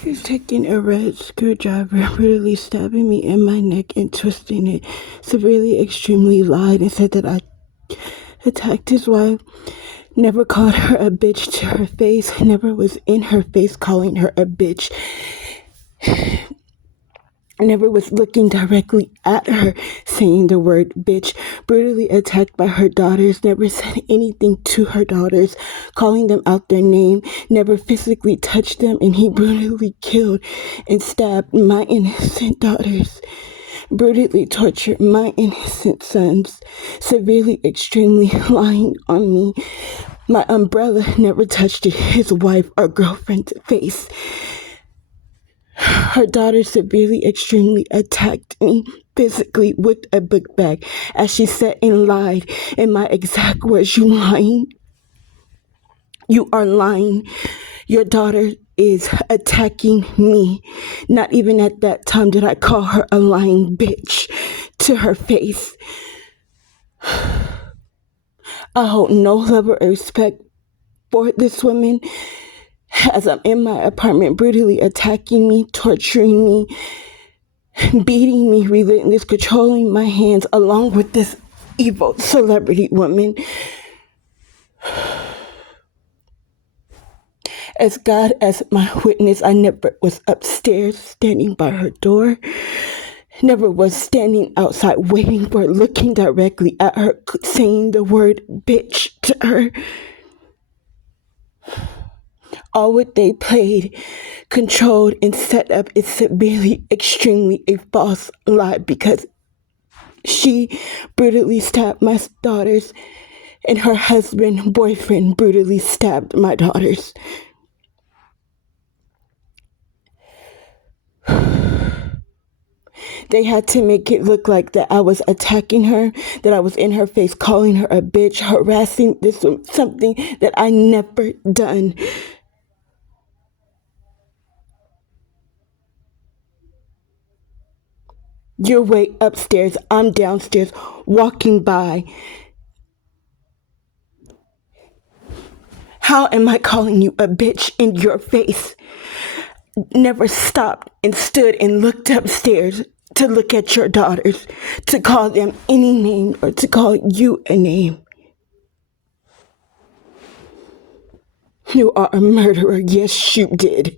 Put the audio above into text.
He's taking a red screwdriver, brutally stabbing me in my neck and twisting it. Severely, extremely lied and said that I attacked his wife. Never called her a bitch to her face. Never was in her face calling her a bitch. Never was looking directly at her saying the word bitch. Brutally attacked by her daughters. Never said anything to her daughters, calling them out their name. Never physically touched them, and he brutally killed and stabbed my innocent daughters. Brutally tortured my innocent sons. Severely, extremely lying on me. My umbrella never touched his wife or girlfriend's face. Her daughter severely, extremely attacked me physically with a book bag as she sat and lied. And my exact words, you lying. You are lying. Your daughter is attacking me. Not even at that time did I call her a lying bitch to her face. I hold no level of respect for this woman as I'm in my apartment, brutally attacking me, torturing me, beating me, relentless, controlling my hands along with this evil celebrity woman. As God as my witness, I never was upstairs standing by her door. Never was standing outside waiting for her, looking directly at her, saying the word bitch to her. All what they played, controlled, and set up is severely, extremely a false lie because she brutally stabbed my daughters and her husband, boyfriend, brutally stabbed my daughters. They had to make it look like that I was attacking her, that I was in her face, calling her a bitch, harassing this, something that I never done. You're way upstairs, I'm downstairs, walking by. How am I calling you a bitch in your face? Never stopped and stood and looked upstairs to look at your daughters, to call them any name or to call you a name. You are a murderer. Yes, you did.